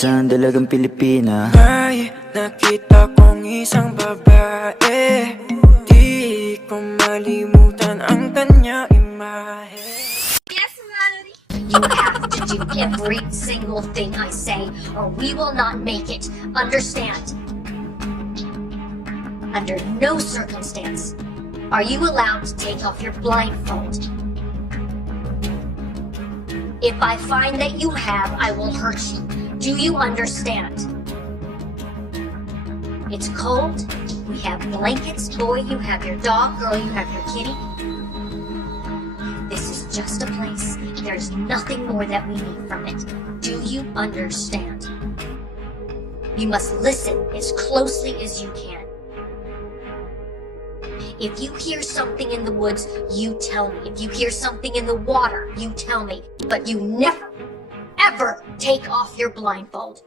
isang dalagang Pilipina. May nakita kong isang babae, di ko malimutan ang kanya imahe. Yes, Parody. You have to do every single thing I say, or we will not make it. Understand? Under no circumstance are you allowed to take off your blindfold. If I find that you have, I will hurt you. Do you understand? It's cold. We have blankets. Boy, you have your dog. Girl, you have your kitty. This is just a place. There's nothing more that we need from it. Do you understand? You must listen as closely as you can. If you hear something in the woods, you tell me. If you hear something in the water, you tell me. But you never, ever take off your blindfold.